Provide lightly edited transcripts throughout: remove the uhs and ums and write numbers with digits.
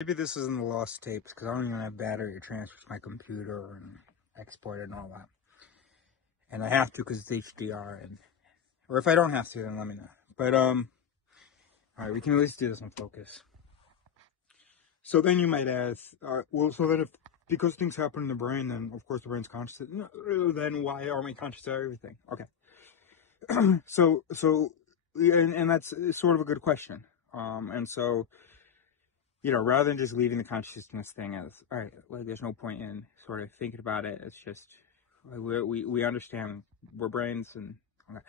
Maybe this isn't the lost tapes because I don't even have battery to transfer to my computer and export it and all that. And I have to because it's HDR. Or if I don't have to, then let me know. But all right, we can at least do this in focus. So then you might ask, well, so then if because things happen in the brain, then of course the brain's conscious. No, then why aren't we conscious of everything? Okay. so and that's sort of a good question. And so, rather than just leaving the consciousness thing as, all right, like there's no point in sort of thinking about it. It's just, we understand we're brains and, okay.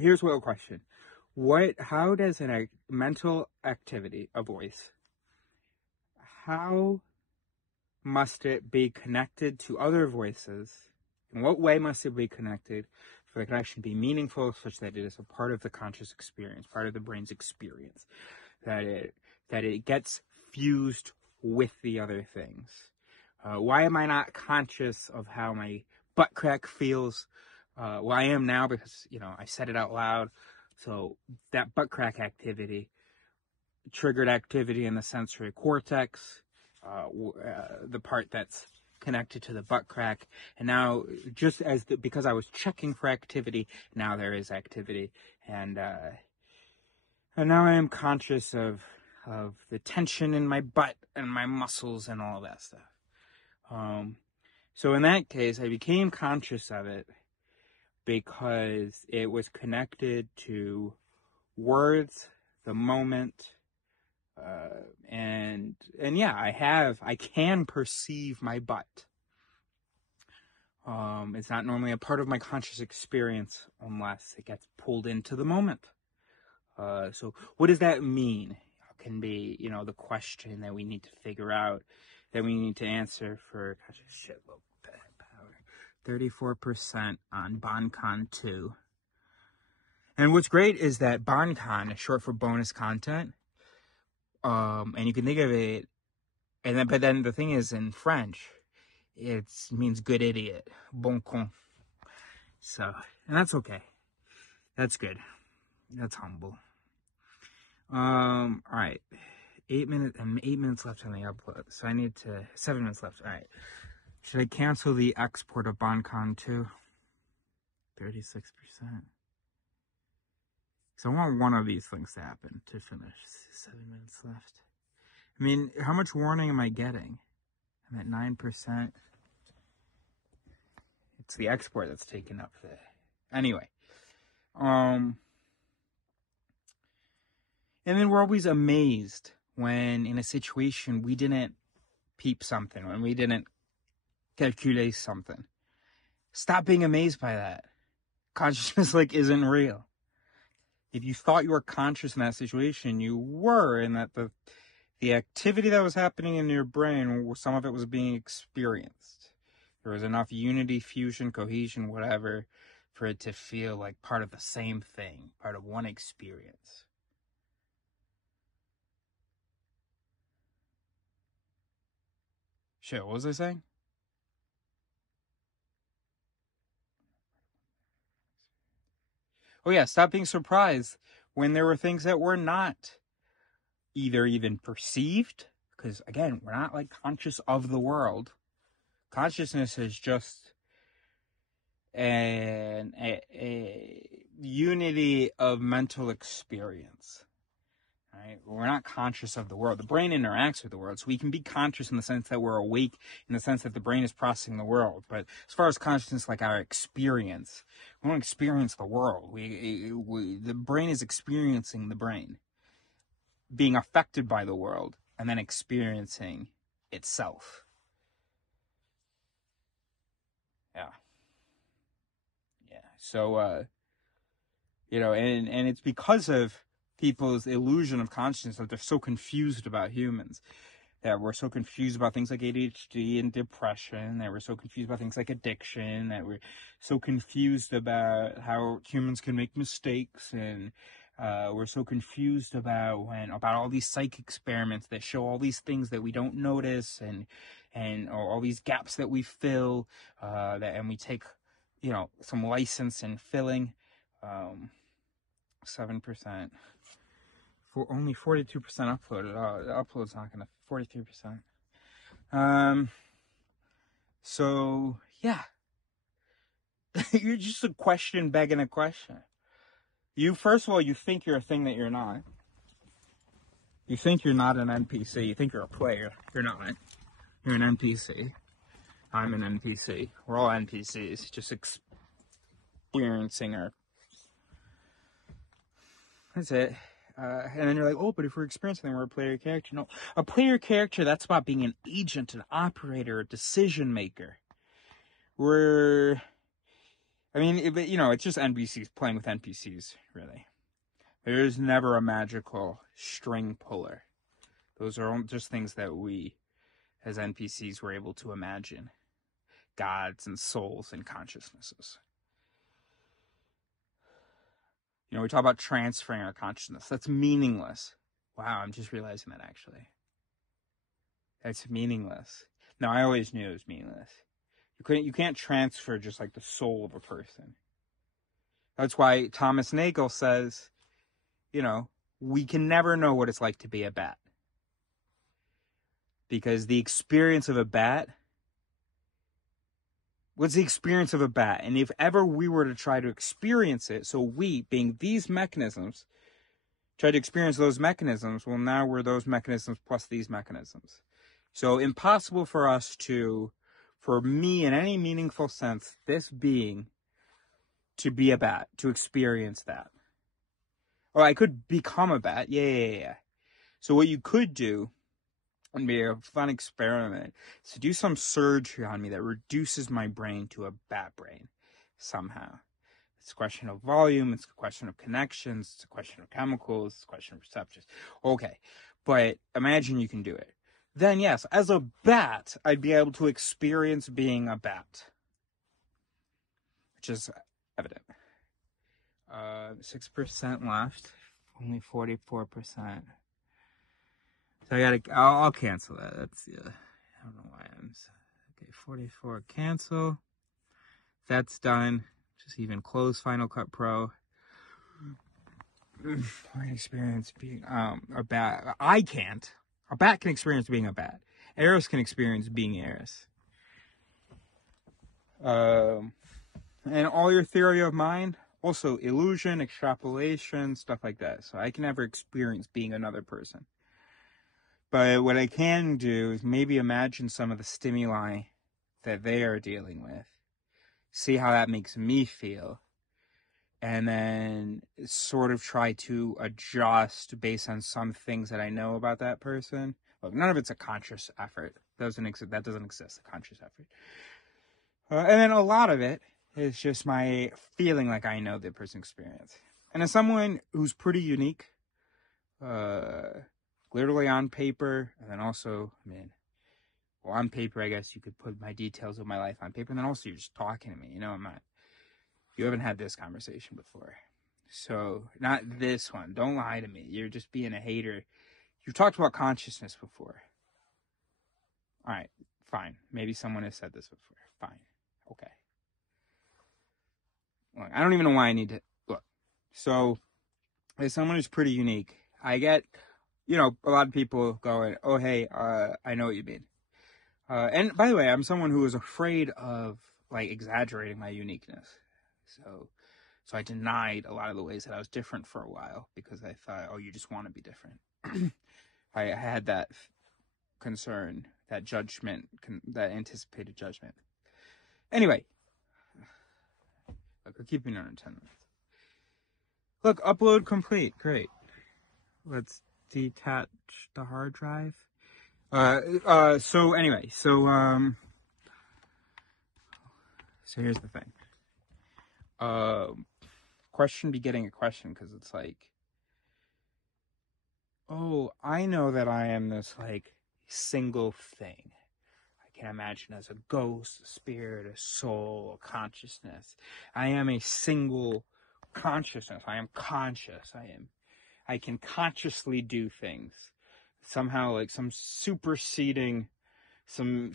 Here's a question. How does a mental activity, a voice, how must it be connected to other voices? In what way must it be connected for the connection to be meaningful, such that it is a part of the conscious experience, part of the brain's experience, that it gets fused with the other things? Why am I not conscious of how my butt crack feels? Well, I am now because, I said it out loud. So that butt crack activity triggered activity in the sensory cortex, the part that's connected to the butt crack. And now, just because I was checking for activity, now there is activity. And now I am conscious of the tension in my butt and my muscles and all that stuff. So in that case, I became conscious of it because it was connected to words, the moment, and yeah, I can perceive my butt. It's not normally a part of my conscious experience unless it gets pulled into the moment. So what does that mean? Can be, the question that we need to figure out, that we need to answer for, gosh, a shitload of power. 34% on BonCon 2. And what's great is that BonCon is short for bonus content. And you can think of it, but then the thing is, in French, it means good idiot, bon con. So, and that's okay. That's good. That's humble. All right. 8 minutes left on the upload. So I need 7 minutes left. All right. Should I cancel the export of BonCon 2? 36%. So I want one of these things to happen to finish. 7 minutes left. I mean, how much warning am I getting? I'm at 9%. It's the export that's taken up there. Anyway. And then we're always amazed when in a situation we didn't peep something, when we didn't calculate something. Stop being amazed by that. Consciousness isn't real. If you thought you were conscious in that situation, you were, and that the activity that was happening in your brain, some of it was being experienced. There was enough unity, fusion, cohesion, whatever, for it to feel like part of the same thing, part of one experience. Shit, what was I saying? Oh yeah, stop being surprised when there were things that were not either even perceived, because again, we're not conscious of the world. Consciousness is just a unity of mental experience. Right? We're not conscious of the world. The brain interacts with the world, so we can be conscious in the sense that we're awake, in the sense that the brain is processing the world. But as far as consciousness, our experience, we don't experience the world. The brain is experiencing the brain, being affected by the world, and then experiencing itself. Yeah. So, and it's because of people's illusion of consciousness that they're so confused about humans, that we're so confused about things like ADHD and depression, that we're so confused about things like addiction, that we're so confused about how humans can make mistakes, and we're so confused about all these psych experiments that show all these things that we don't notice, and all these gaps that we fill, and we take some license in filling. 7%, For only 42% uploaded. Oh, the upload's not gonna 43%. So yeah. You're just a question begging a question. You, first of all, you think you're a thing that you're not. You think you're not an NPC. You think you're a player. You're not. You're an NPC. I'm an NPC. We're all NPCs, just experiencing our... That's it. And then you're like, oh, but if we're experiencing, we're a player character. No, a player character, that's about being an agent, an operator, a decision maker. It's just NPCs playing with NPCs, really. There's never a magical string puller. Those are just things that we, as NPCs, were able to imagine. Gods and souls and consciousnesses. We talk about transferring our consciousness. That's meaningless. Wow, I'm just realizing that, actually. That's meaningless. No, I always knew it was meaningless. You can't transfer just like the soul of a person. That's why Thomas Nagel says, we can never know what it's like to be a bat. Because the experience of a bat... What's the experience of a bat? And if ever we were to try to experience it, so we, being these mechanisms, try to experience those mechanisms, well, now we're those mechanisms plus these mechanisms. So impossible for us for me, in any meaningful sense, this being, to be a bat, to experience that. Or I could become a bat. Yeah. So what you could do, and be a fun experiment, is to do some surgery on me that reduces my brain to a bat brain somehow. It's a question of volume, it's a question of connections, it's a question of chemicals, it's a question of receptors. Okay, but imagine you can do it. Then yes, as a bat, I'd be able to experience being a bat. Which is evident. 6% left, only 44%. So I'll cancel that. That's, I don't know why okay, 44, cancel. That's done. Just even close Final Cut Pro. My experience being a bat. I can't. A bat can experience being a bat. Eris can experience being Eris. And all your theory of mind, also illusion, extrapolation, stuff like that. So I can never experience being another person. But what I can do is maybe imagine some of the stimuli that they are dealing with, see how that makes me feel, and then sort of try to adjust based on some things that I know about that person. Look, none of it's a conscious effort. That doesn't exist, a conscious effort. And then a lot of it is just my feeling like I know the person's experience. And as someone who's pretty unique, literally on paper, and then also, on paper, I guess you could put my details of my life on paper, and then also you're just talking to me, you haven't had this conversation before. So, not this one. Don't lie to me. You're just being a hater. You've talked about consciousness before. Alright, fine. Maybe someone has said this before. Fine. Okay. Look, I don't even know why I need to... Look. So, as someone who's pretty unique, I get... a lot of people going, oh, hey, I know what you mean. And by the way, I'm someone who is afraid of, exaggerating my uniqueness. So I denied a lot of the ways that I was different for a while because I thought, oh, you just want to be different. I had that concern, that judgment, that anticipated judgment. Anyway. Look, we're keeping it under 10 minutes. Look, upload complete. Great. Let's detach the hard drive. So here's the thing. Question begetting a question, because it's like, oh, I know that I am this, single thing. I can imagine as a ghost, a spirit, a soul, a consciousness. I am a single consciousness. I am conscious. I can consciously do things. Somehow, some superseding, some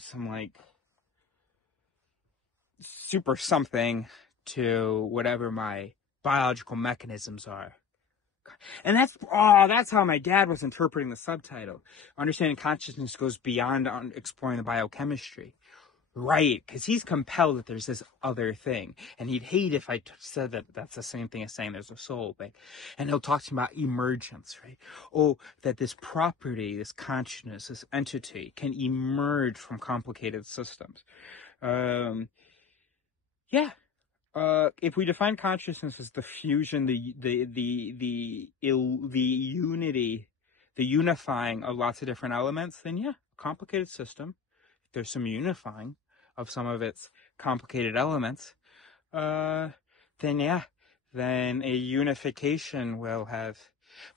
super something to whatever my biological mechanisms are. And that's how my dad was interpreting the subtitle. Understanding consciousness goes beyond exploring the biochemistry. Right, because he's compelled that there's this other thing. And he'd hate if I said that that's the same thing as saying there's a soul. But, and he'll talk to me about emergence, right? Oh, that this property, this consciousness, this entity can emerge from complicated systems. Yeah. If we define consciousness as the fusion, the unity, the unifying of lots of different elements, then yeah, complicated system. There's some unifying of some of its complicated elements, then a unification will have.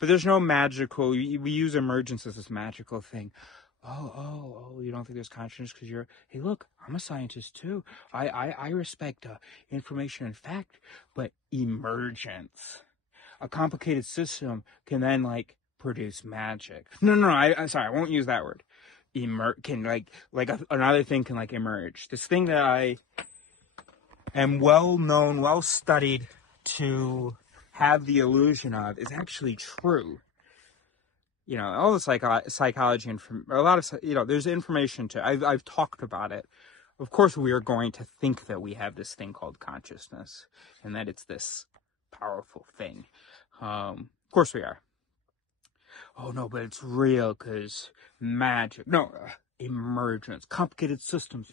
But there's no magical. We use emergence as this magical thing. Oh! You don't think there's consciousness because you're. Hey, look, I'm a scientist too. I respect information and fact, but emergence, a complicated system can then like produce magic. No. I'm sorry. I won't use that word. Another thing can like emerge. This thing that I am well known, well studied to have the illusion of is actually true. You know, all the psychology and a lot of, there's information to, I've talked about it. Of course, we are going to think that we have this thing called consciousness and that it's this powerful thing. Of course we are. Oh no, but it's real because magic. No, emergence, complicated systems.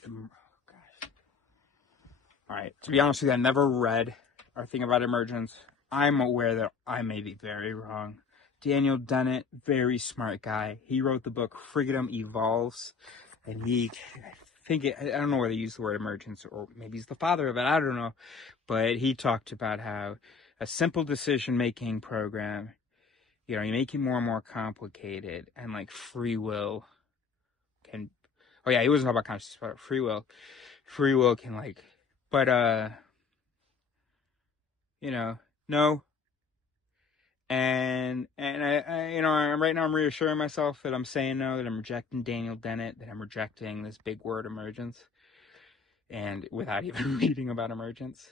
All right, to be honest with you, I never read or think about emergence. I'm aware that I may be very wrong. Daniel Dennett, very smart guy. He wrote the book Freedom Evolves, and I don't know whether he used the word emergence or maybe he's the father of it. I don't know, but he talked about how a simple decision-making program, you make it more and more complicated, and like free will can. Oh yeah, he wasn't talking about consciousness, but free will. Free will can but no. And I right now I'm reassuring myself that I'm saying no, that I'm rejecting Daniel Dennett, that I'm rejecting this big word emergence, and without even reading about emergence.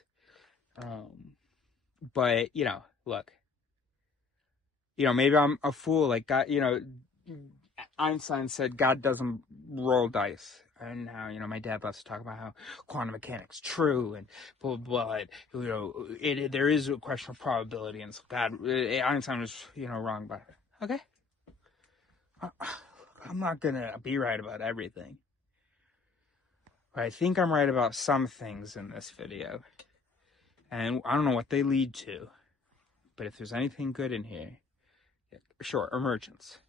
But look. Maybe I'm a fool. Like God, Einstein said God doesn't roll dice. And now, my dad loves to talk about how quantum mechanics true and blah, blah, blah. There is a question of probability, and so God, Einstein was, wrong about it. Okay. I'm not gonna be right about everything. But I think I'm right about some things in this video. And I don't know what they lead to. But if there's anything good in here, sure, emergence.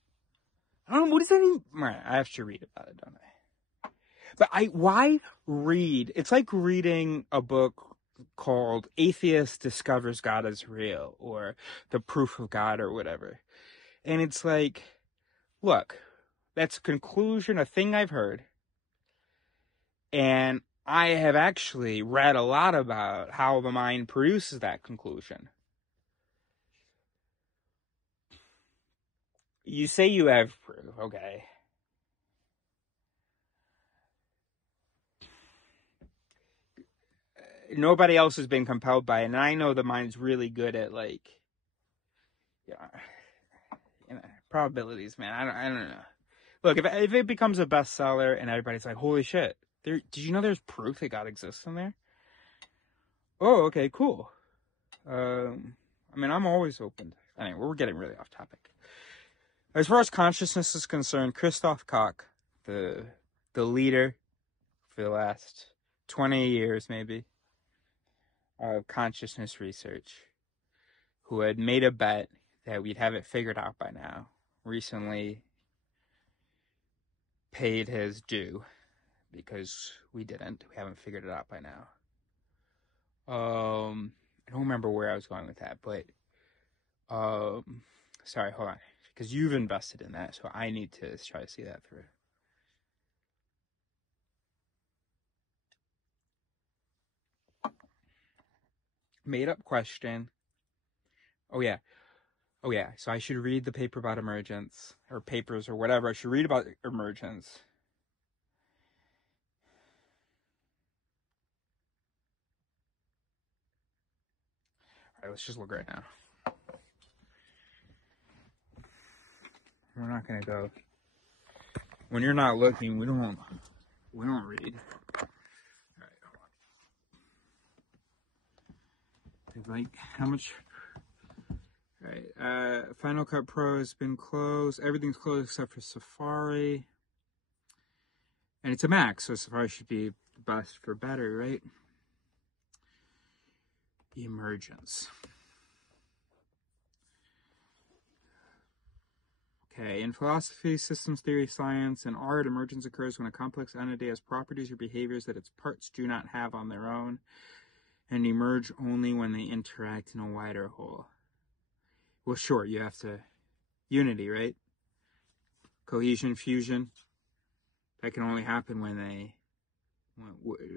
I don't know, what does that mean? I have to read about it, don't I? But why read? It's like reading a book called Atheist Discovers God is Real, or The Proof of God, or whatever. And it's like, look, that's a conclusion, a thing I've heard. And I have actually read a lot about how the mind produces that conclusion. You say you have proof, okay. Nobody else has been compelled by it, and I know the mind's really good at probabilities, man. I don't know. Look, if it becomes a bestseller and everybody's like, "Holy shit! Did you know there's proof that God exists in there?" Oh, okay, cool. I'm always open. Anyway, we're getting really off topic. As far as consciousness is concerned, Christoph Koch, the leader for the last 20 years, maybe, of consciousness research, who had made a bet that we'd have it figured out by now, recently paid his due because we didn't. We haven't figured it out by now. I don't remember where I was going with that, but sorry, hold on, because you've invested in that, so I need to try to see that through. Made up question. Oh yeah. So I should read the paper about emergence, or papers, or whatever. I should read about emergence. All right, let's just look right now. We're not gonna go. When you're not looking, we don't read. Alright, hold on. Like, how much? Alright, Final Cut Pro has been closed. Everything's closed except for Safari. And it's a Mac, so Safari should be best for better, right? Emergence. Okay, in philosophy, systems theory, science, and art, emergence occurs when a complex entity has properties or behaviors that its parts do not have on their own, and emerge only when they interact in a wider whole. Well, sure, you have to... Unity, right? Cohesion, fusion. That can only happen when they...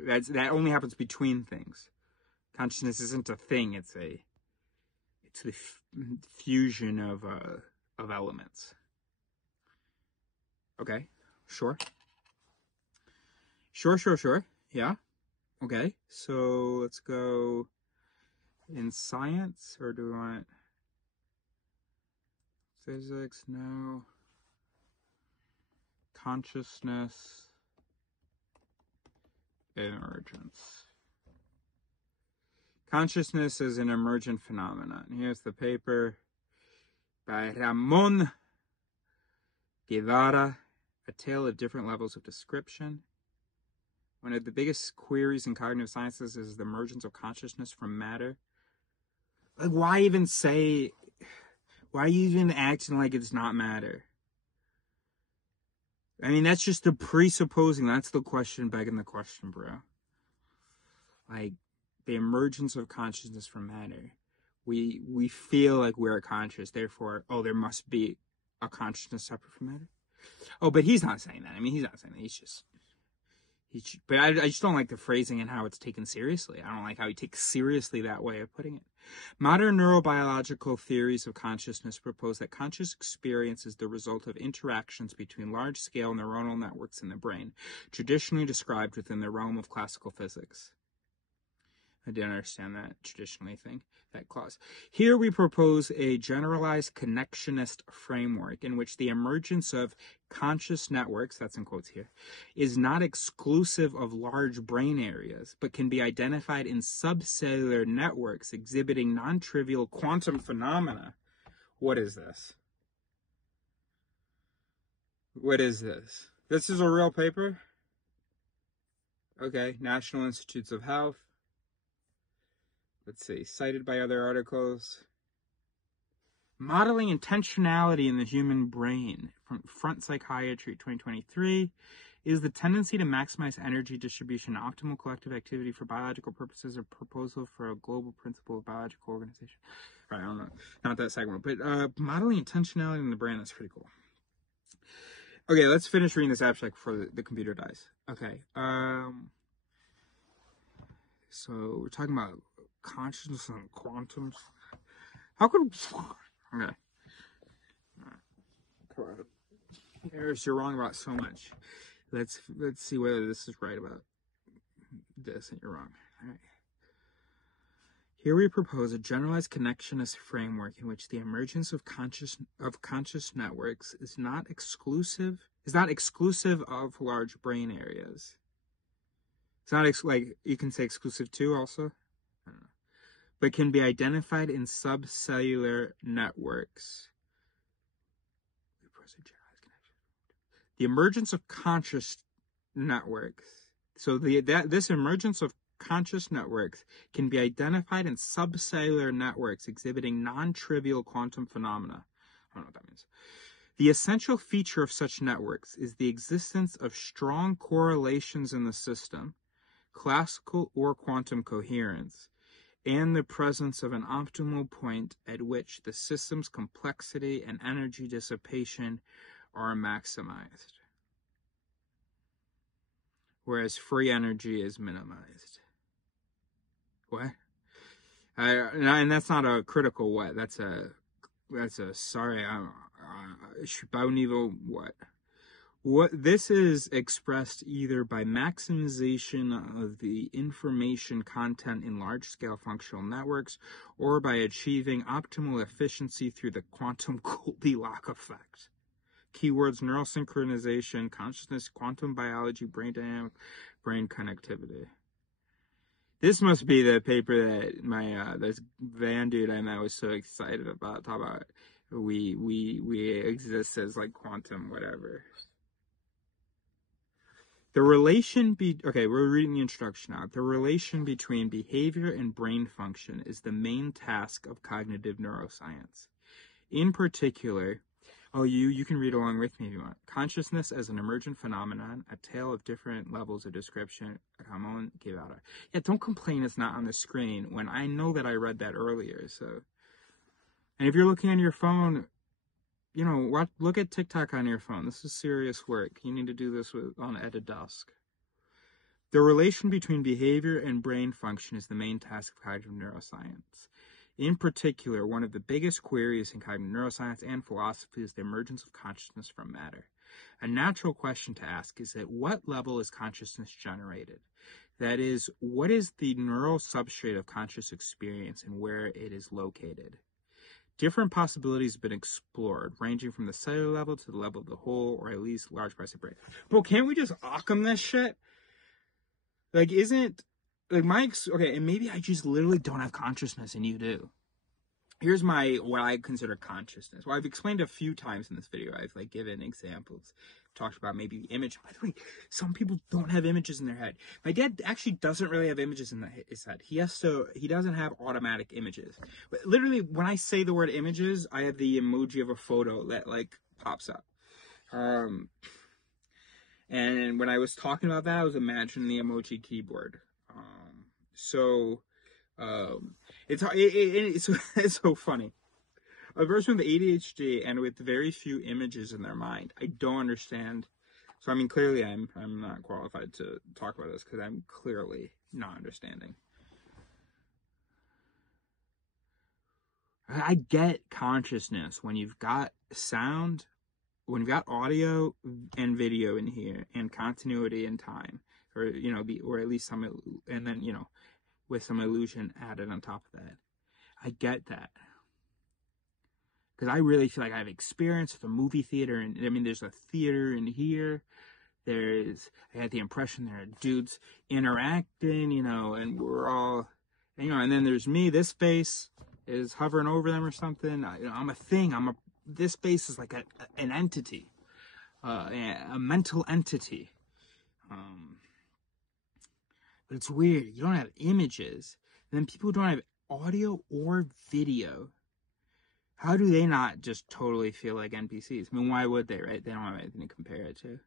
that only happens between things. Consciousness isn't a thing, it's the fusion of elements. Okay, sure. Sure. Yeah. Okay, so let's go in science, or do we want physics? No. Consciousness, emergence. Consciousness is an emergent phenomenon. Here's the paper by Ramon Guevara, A Tale of Different Levels of Description. One of the biggest queries in cognitive sciences is the emergence of consciousness from matter. Like, why are you even acting like it's not matter? I mean, that's just the presupposing. That's the question begging the question, bro. Like, the emergence of consciousness from matter. We feel like we're conscious, therefore, oh, there must be a consciousness separate from matter. Oh, but he's not saying that. I mean, he's not saying that. But I just don't like the phrasing and how it's taken seriously. I don't like how he takes seriously that way of putting it. Modern neurobiological theories of consciousness propose that conscious experience is the result of interactions between large-scale neuronal networks in the brain, traditionally described within the realm of classical physics. I didn't understand that traditionally thing, that clause. Here we propose a generalized connectionist framework in which the emergence of conscious networks, that's in quotes here, is not exclusive of large brain areas, but can be identified in subcellular networks exhibiting non-trivial quantum phenomena. What is this? What is this? This is a real paper? Okay, National Institutes of Health. Let's see, cited by other articles. Modeling intentionality in the human brain from Front Psychiatry 2023 is the tendency to maximize energy distribution and optimal collective activity for biological purposes, a proposal for a global principle of biological organization. Right, I don't know, not that segment, but modeling intentionality in the brain, that's pretty cool. Okay, let's finish reading this abstract before the computer dies. Okay, so we're talking about consciousness and quantums. How could... Okay. Come on. Harris, you're wrong about so much. Let's see whether this is right about this and you're wrong. All right. Here we propose a generalized connectionist framework in which the emergence of conscious networks is not exclusive of large brain areas. It's not like you can say exclusive to also. I don't know. But can be identified in subcellular networks. The emergence of conscious networks. So this emergence of conscious networks can be identified in subcellular networks exhibiting non-trivial quantum phenomena. I don't know what that means. The essential feature of such networks is the existence of strong correlations in the system, classical or quantum coherence, and the presence of an optimal point at which the system's complexity and energy dissipation are maximized, whereas free energy is minimized. What? And that's not a critical what. That's a sorry. Bau niveau what? What this is expressed either by maximization of the information content in large-scale functional networks or by achieving optimal efficiency through the quantum Goldilocks effect. Keywords: neural synchronization, consciousness, quantum biology, brain dynamic, brain connectivity. This must be the paper that my this Van dude I met was so excited about. Talk about we exist as like quantum whatever. The relation okay, we're reading the introduction now. The relation between behavior and brain function is the main task of cognitive neuroscience. In particular, you can read along with me if you want. Consciousness as an emergent phenomenon, a tale of different levels of description. Ramon Guevara. Yeah, don't complain it's not on the screen when I know that I read that earlier. So, and if you're looking on your phone, you know, look at TikTok on your phone. This is serious work. You need to do this at a dusk. The relation between behavior and brain function is the main task of cognitive neuroscience. In particular, one of the biggest queries in cognitive neuroscience and philosophy is the emergence of consciousness from matter. A natural question to ask is at what level is consciousness generated? That is, what is the neural substrate of conscious experience and where it is located? Different possibilities have been explored, ranging from the cellular level to the level of the whole, or at least large parts of the brain. Bro, can't we just Occam this shit? Like, okay, and maybe I just literally don't have consciousness and you do. Here's what I consider consciousness. Well, I've explained a few times in this video. I've like given examples, talked about maybe the image. By the way, some people don't have images in their head. My dad actually doesn't really have images in his head. He doesn't have automatic images. But literally, when I say the word images, I have the emoji of a photo that like pops up. And when I was talking about that, I was imagining the emoji keyboard. It's so funny. A person with ADHD and with very few images in their mind, I don't understand. So I mean, clearly, I'm not qualified to talk about this because I'm clearly not understanding. I get consciousness when you've got sound, when you've got audio and video in here, and continuity in time, or or at least some, and then with some illusion added on top of that. I get that. Because I really feel like I have experience with a movie theater, and I mean, there's a theater in here. I had the impression there are dudes interacting, and we're all, and then there's me, this face is hovering over them or something. I'm a thing, this space is like an entity, a mental entity. But it's weird. You don't have images. And then people who don't have audio or video, how do they not just totally feel like NPCs? I mean, why would they, right? They don't have anything to compare it to.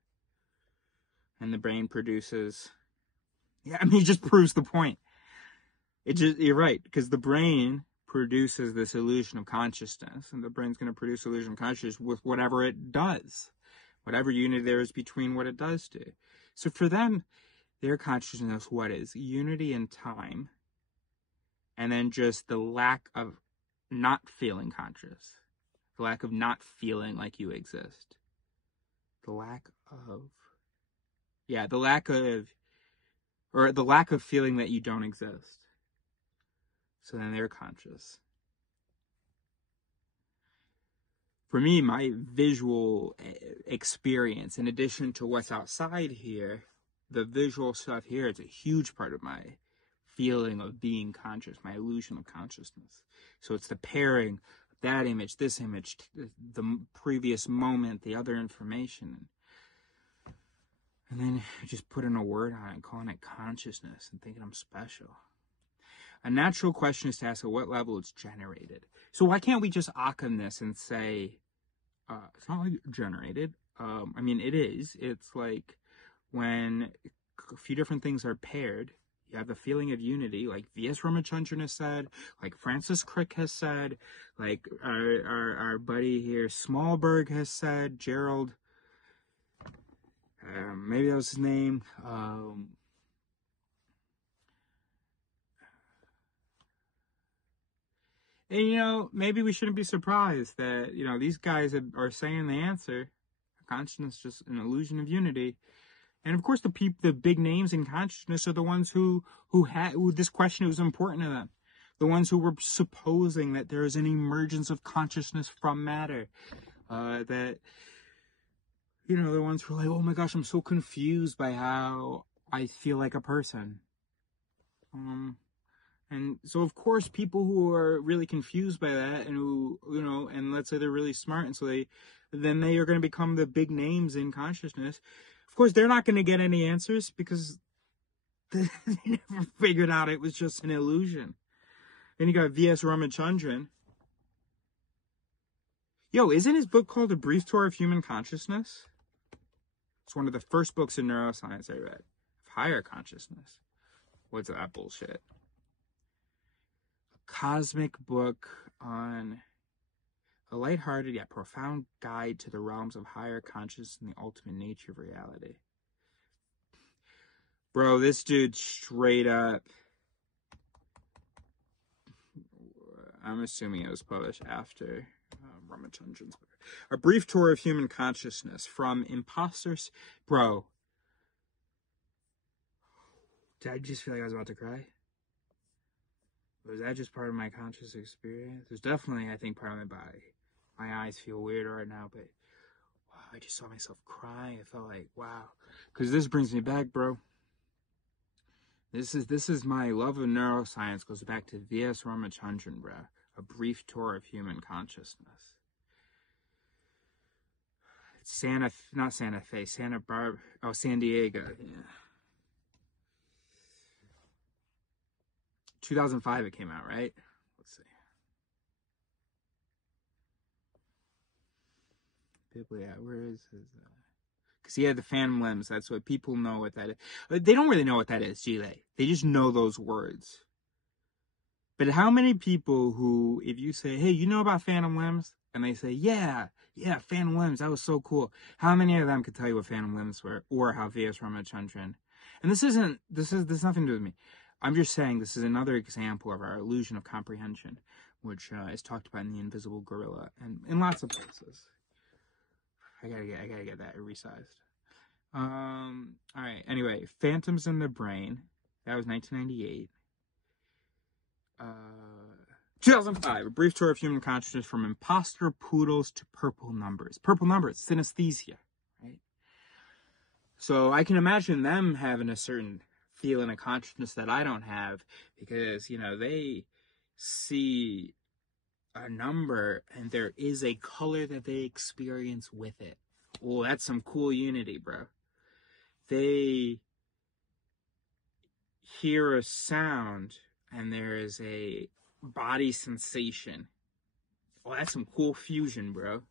And the brain produces... Yeah, I mean, it just proves the point. You're right, because the brain produces this illusion of consciousness, and the brain's going to produce illusion of consciousness with whatever it does, whatever unity there is between what it does to. So for them, their consciousness, what is? Unity in time, and then just the lack of not feeling conscious, the lack of not feeling like you exist, the lack of feeling that you don't exist. So then they're conscious. For me, my visual experience, in addition to what's outside here, the visual stuff here, it's a huge part of my feeling of being conscious, my illusion of consciousness. So it's the pairing of that image, this image, the previous moment, the other information. And then just putting a word on it, calling it consciousness and thinking I'm special. A natural question is to ask at what level it's generated. So why can't we just Occam this and say, it's not like generated. I mean, it is. It's like when a few different things are paired, you have the feeling of unity, like V.S. Ramachandran has said, like Francis Crick has said, like our buddy here, Smallberg has said, Gerald, maybe that was his name. And, maybe we shouldn't be surprised that, these guys are saying the answer. Consciousness is just an illusion of unity. And of course, the big names in consciousness are the ones who this question was important to them. The ones who were supposing that there is an emergence of consciousness from matter. That you know, the ones who are like, oh my gosh, I'm so confused by how I feel like a person. And so, of course, people who are really confused by that and who, you know, and let's say they're really smart, and so then they are going to become the big names in consciousness. Of course, they're not going to get any answers because they never figured out it was just an illusion. Then you got V.S. Ramachandran. Yo, isn't his book called A Brief Tour of Human Consciousness? It's one of the first books in neuroscience I read. Of higher consciousness. What's that bullshit? Cosmic book on a lighthearted yet profound guide to the realms of higher consciousness and the ultimate nature of reality. Bro, this dude straight up, I'm assuming it was published after Ramachandran's book. A Brief Tour of Human Consciousness, from imposters. Bro, did I just feel like I was about to cry? Was that just part of my conscious experience? There's definitely, I think, part of my body. My eyes feel weird right now, but wow, I just saw myself cry. I felt like, wow. Because this brings me back, bro. This is my love of neuroscience goes back to V.S. Ramachandran, bro. A Brief Tour of Human Consciousness. It's San Diego. Yeah. 2005 it came out, right? Let's see. Yeah, where is his? Because he had the phantom limbs. That's what people know what that is. They don't really know what that is, do they? They just know those words. But how many people who, if you say, hey, you know about phantom limbs? And they say, yeah, phantom limbs, that was so cool. How many of them could tell you what phantom limbs were, or how V.S. Ramachandran? And this has nothing to do with me. I'm just saying this is another example of our illusion of comprehension, which is talked about in The Invisible Gorilla and in lots of places. I gotta get that resized. All right. Anyway, Phantoms in the Brain. That was 1998. 2005. A Brief Tour of Human Consciousness, from Imposter Poodles to Purple Numbers. Purple numbers, synesthesia, right? So I can imagine them having a certain feeling of consciousness that I don't have, because, you know, they see a number and there is a color that they experience with it. Oh, that's some cool unity, bro. They hear a sound and there is a body sensation. Oh, that's some cool fusion, bro.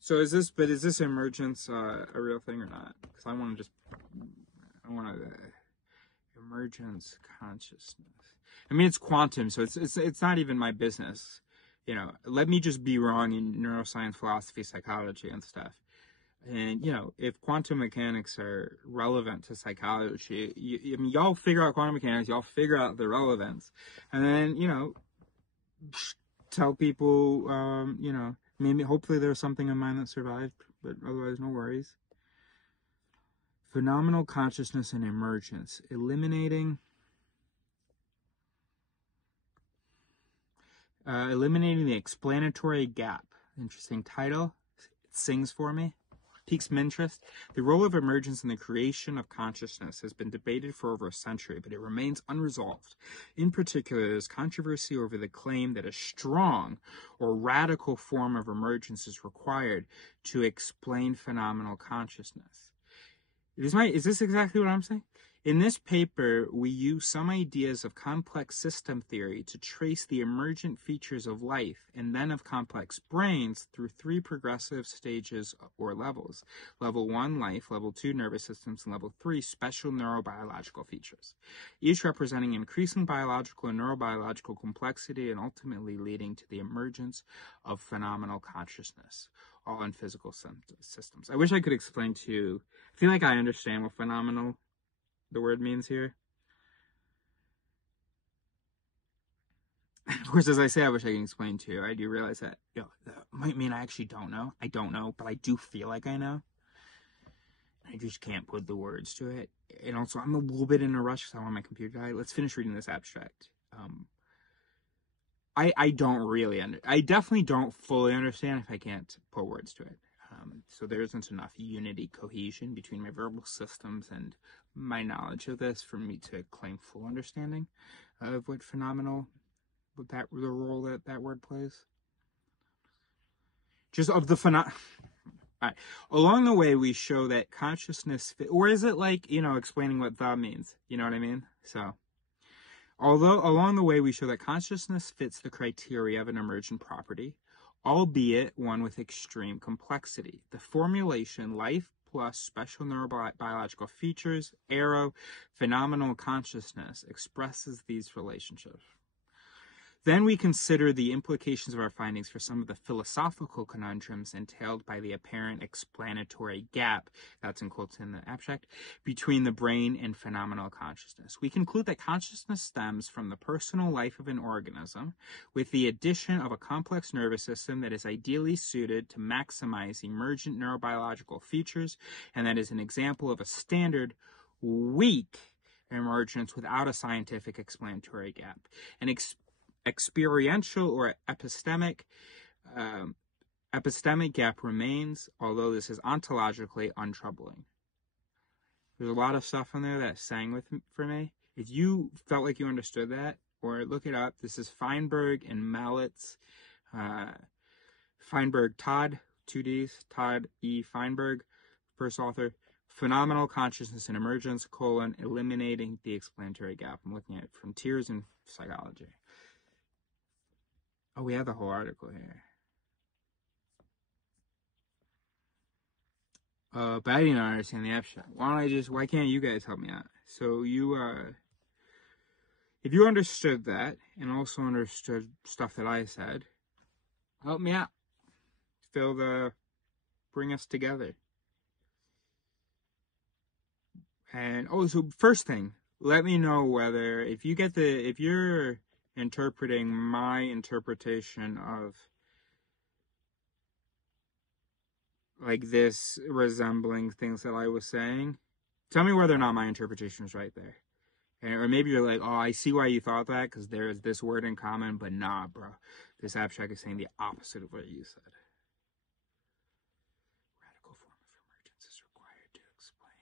So is this emergence a real thing or not? Because I want to emergence consciousness. I mean, it's quantum, so it's not even my business. You know, let me just be wrong in neuroscience, philosophy, psychology, and stuff. And, you know, if quantum mechanics are relevant to psychology, I mean, y'all figure out quantum mechanics, y'all figure out the relevance, and then, you know, tell people, you know, maybe hopefully there's something in mine that survived, but otherwise, no worries. Phenomenal consciousness and emergence, eliminating the explanatory gap. Interesting title. It sings for me. Piques my interest. The role of emergence in the creation of consciousness has been debated for over a century, but it remains unresolved. In particular, there is controversy over the claim that a strong or radical form of emergence is required to explain phenomenal consciousness. Is this exactly what I'm saying? In this paper, we use some ideas of complex system theory to trace the emergent features of life and then of complex brains through 3 progressive stages or levels. Level 1, life. Level 2, nervous systems. And level 3, special neurobiological features, each representing increasing biological and neurobiological complexity and ultimately leading to the emergence of phenomenal consciousness, all in physical systems. I wish I could explain to you. I feel like I understand what phenomenal the word means here. Of course, as I say, I wish I could explain to you. I do realize that, that might mean I actually don't know. I don't know, but I do feel like I know. I just can't put the words to it. And also, I'm a little bit in a rush because I want my computer to die. Let's finish reading this abstract. I don't really I definitely don't fully understand if I can't put words to it. So there isn't enough unity, cohesion between my verbal systems and my knowledge of this for me to claim full understanding of what phenomenal, the role that word plays. Just of the Right. Along the way, we show that consciousness, or is it like, explaining what the means? You know what I mean? So, although along the way, we show that consciousness fits the criteria of an emergent property, albeit one with extreme complexity. The formulation, life plus special neurobiological features, arrow, phenomenal consciousness, expresses these relationships. Then we consider the implications of our findings for some of the philosophical conundrums entailed by the apparent explanatory gap, that's in quotes in the abstract, between the brain and phenomenal consciousness. We conclude that consciousness stems from the personal life of an organism, with the addition of a complex nervous system that is ideally suited to maximize emergent neurobiological features, and that is an example of a standard weak emergence without a scientific explanatory gap. An experiential or epistemic gap remains, although this is ontologically untroubling. There's a lot of stuff in there that sang for me. If you felt like you understood that, or look it up, this is Feinberg and Mallett's, Feinberg, Todd, 2Ds, Todd E. Feinberg, first author, Phenomenal Consciousness and Emergence, Eliminating the Explanatory Gap. I'm looking at Frontiers in Psychology. Oh, we have the whole article here. But I didn't understand the abstract. Why can't you guys help me out? So if you understood that, and also understood stuff that I said, help me out. Bring us together. And, so first thing, let me know whether, if you're interpreting my interpretation of like this resembling things that I was saying, tell me whether or not my interpretation is right there. Or maybe you're like, oh, I see why you thought that because there's this word in common, but nah, bro. This abstract is saying the opposite of what you said. Radical form of emergence is required to explain.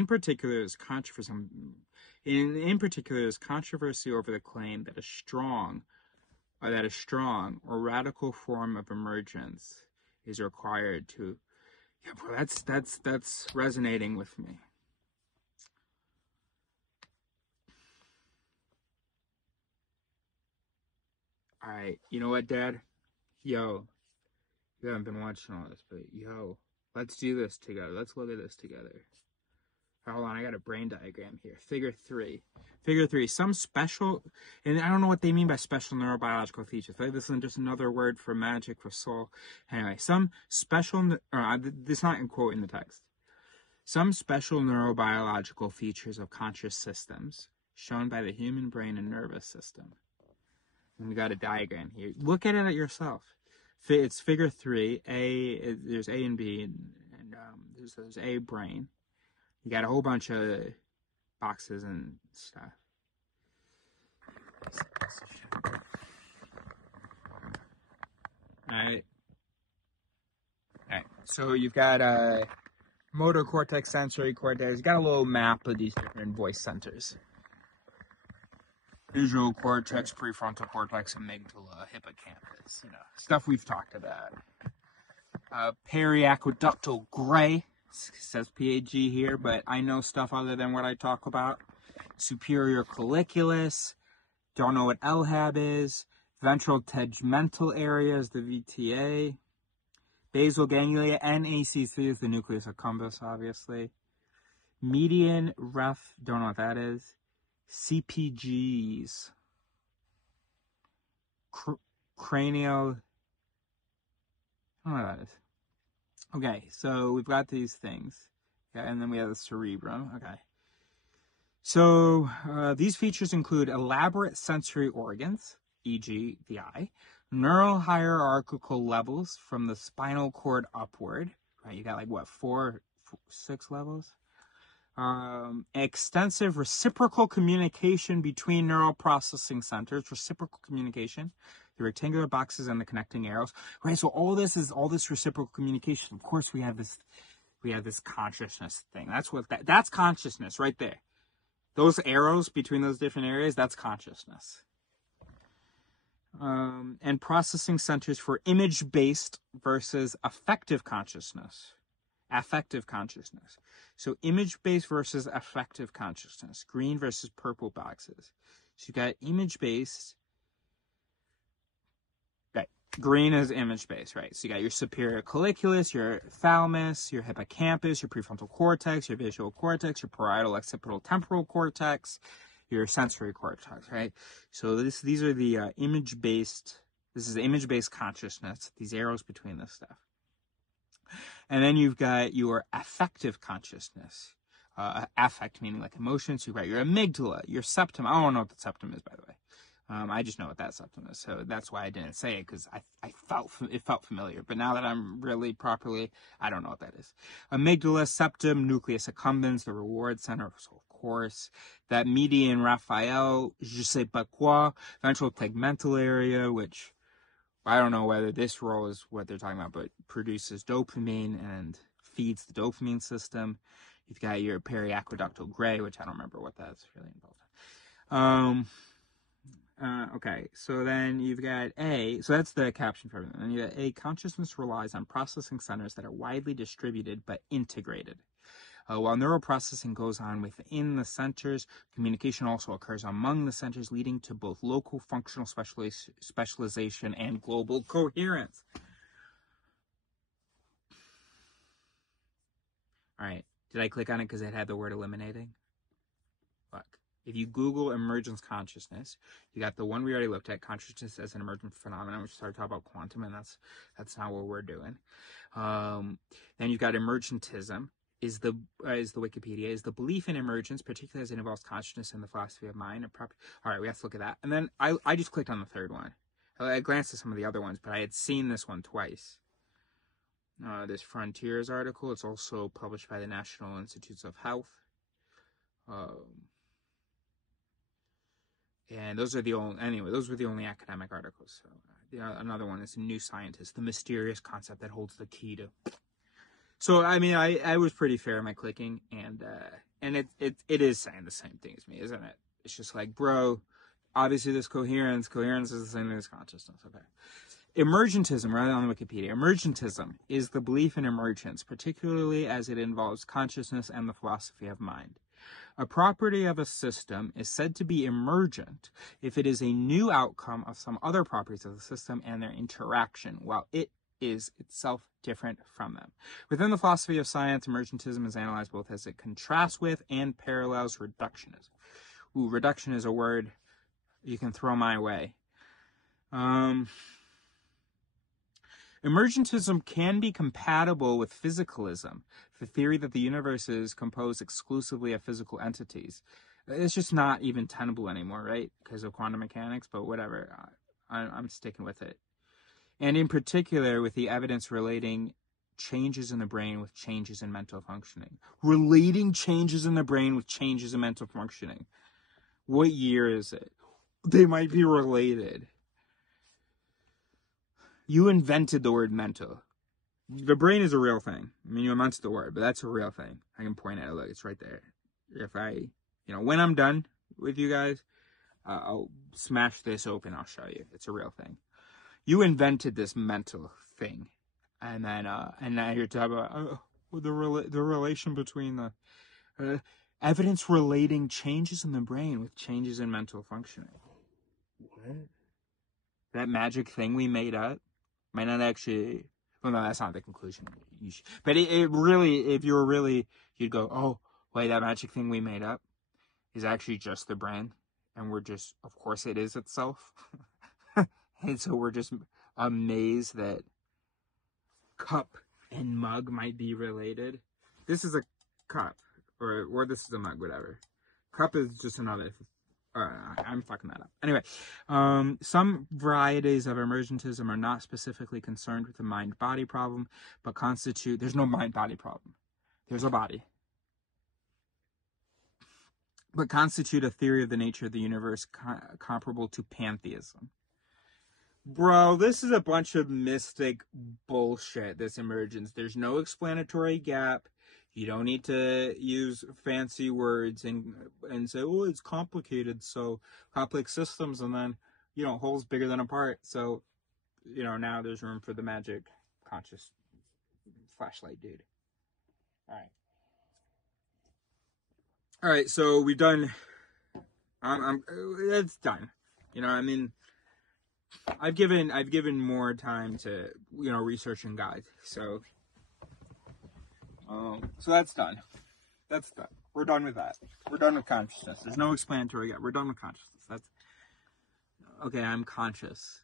In particular, there's controversy over the claim that a strong or radical form of emergence is required to. Yeah, bro, that's resonating with me. All right, you know what, Dad? Yo, you haven't been watching all this, but yo, let's do this together. Let's look at this together. Hold on, I got a brain diagram here. Figure 3. Some special, and I don't know what they mean by special neurobiological features. This is just another word for magic, for soul. Anyway, some special, this is not in quote in the text. Some special neurobiological features of conscious systems shown by the human brain and nervous system. And we got a diagram here. Look at it yourself. It's figure 3. There's A and B, and there's A, brain. You got a whole bunch of boxes and stuff. Alright. So you've got motor cortex, sensory cortex. You got a little map of these different voice centers. Visual cortex, prefrontal cortex, amygdala, hippocampus. Stuff we've talked about. Periaqueductal gray. Says PAG here, but I know stuff other than what I talk about. Superior colliculus. Don't know what LHAB is. Ventral tegmental area is the VTA. Basal ganglia. NACC is the nucleus accumbens, obviously. Median ref. Don't know what that is. CPGs. Cranial. I don't know what that is. Okay, so we've got these things. Okay, and then we have the cerebrum. Okay. So these features include elaborate sensory organs, e.g. the eye, neural hierarchical levels from the spinal cord upward. Right, you got like, 6 levels? Extensive reciprocal communication between neural processing centers, reciprocal communication, the rectangular boxes and the connecting arrows, right? So all this reciprocal communication. Of course, we have this consciousness thing. That's consciousness right there. Those arrows between those different areas, that's consciousness. And processing centers for image-based versus affective consciousness. Affective consciousness. So image-based versus affective consciousness. Green versus purple boxes. So you got image-based. Right. Green is image-based, right? So you got your superior colliculus, your thalamus, your hippocampus, your prefrontal cortex, your visual cortex, your parietal occipital temporal cortex, your sensory cortex, right? So these are the image-based. This is image-based consciousness. These arrows between this stuff. And then you've got your affective consciousness. Affect meaning like emotions. You've got your amygdala, your septum. I don't know what the septum is, by the way. I just know what that septum is. So that's why I didn't say it, because it felt familiar. But now that I'm really properly, I don't know what that is. Amygdala, septum, nucleus accumbens, the reward center. So of course, that median Raphael, je sais pas quoi, ventral tegmental area, which I don't know whether this role is what they're talking about, but produces dopamine and feeds the dopamine system. You've got your periaqueductal gray, which I don't remember what that's really involved in. Okay, so then you've got A, so that's the caption for everything. Then you got A, consciousness relies on processing centers that are widely distributed but integrated. While neural processing goes on within the centers, communication also occurs among the centers, leading to both local functional specialization and global coherence. All right. Did I click on it because it had the word eliminating? Look. If you Google emergence consciousness, you got the one we already looked at, consciousness as an emergent phenomenon, which started talking about quantum, and that's not what we're doing. Then you've got emergentism. Is the Wikipedia, is the belief in emergence, particularly as it involves consciousness and the philosophy of mind. All right, we have to look at that. And then I just clicked on the third one. I glanced at some of the other ones, but I had seen this one twice. This Frontiers article, it's also published by the National Institutes of Health. And those were the only academic articles. So, another one is New Scientist, the mysterious concept that holds the key to. So, I mean, I was pretty fair in my clicking, and it is saying the same thing as me, isn't it? It's just like, bro, obviously this coherence is the same thing as consciousness, okay? Emergentism, right on the Wikipedia, emergentism is the belief in emergence, particularly as it involves consciousness and the philosophy of mind. A property of a system is said to be emergent if it is a new outcome of some other properties of the system and their interaction, while it is itself different from them. Within the philosophy of science, emergentism is analyzed both as it contrasts with and parallels reductionism. Ooh, reduction is a word you can throw my way. Emergentism can be compatible with physicalism, the theory that the universe is composed exclusively of physical entities. It's just not even tenable anymore, right? Because of quantum mechanics, but whatever. I'm sticking with it. And in particular, with the evidence relating changes in the brain with changes in mental functioning. Relating changes in the brain with changes in mental functioning. What year is it? They might be related. You invented the word mental. The brain is a real thing. I mean, you invented the word, but that's a real thing. I can point at it. Look, it's right there. If when I'm done with you guys, I'll smash this open. I'll show you. It's a real thing. You invented this mental thing, and now you're talking about the relation between the evidence relating changes in the brain with changes in mental functioning. What? That magic thing we made up might not actually. Well, no, that's not the conclusion. But it really, if you were really, you'd go, oh, wait, that magic thing we made up is actually just the brain, and we're just, of course, it is itself. And so we're just amazed that cup and mug might be related. This is a cup, or this is a mug, whatever. Cup is just another. I'm fucking that up. Anyway, some varieties of emergentism are not specifically concerned with the mind-body problem, but constitute. There's no mind-body problem. There's a body. but constitute a theory of the nature of the universe comparable to pantheism. Bro, this is a bunch of mystic bullshit, this emergence. There's no explanatory gap. You don't need to use fancy words and say, oh, it's complicated, so complex systems, and then, holes bigger than a part. So, now there's room for the magic conscious flashlight dude. All right, so we've done, it's done. I've given more time to, research and guide. So that's done. That's done. We're done with that. We're done with consciousness. There's no explanatory yet. We're done with consciousness. That's okay. I'm conscious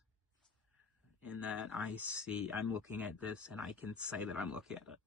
in that I'm looking at this and I can say that I'm looking at it.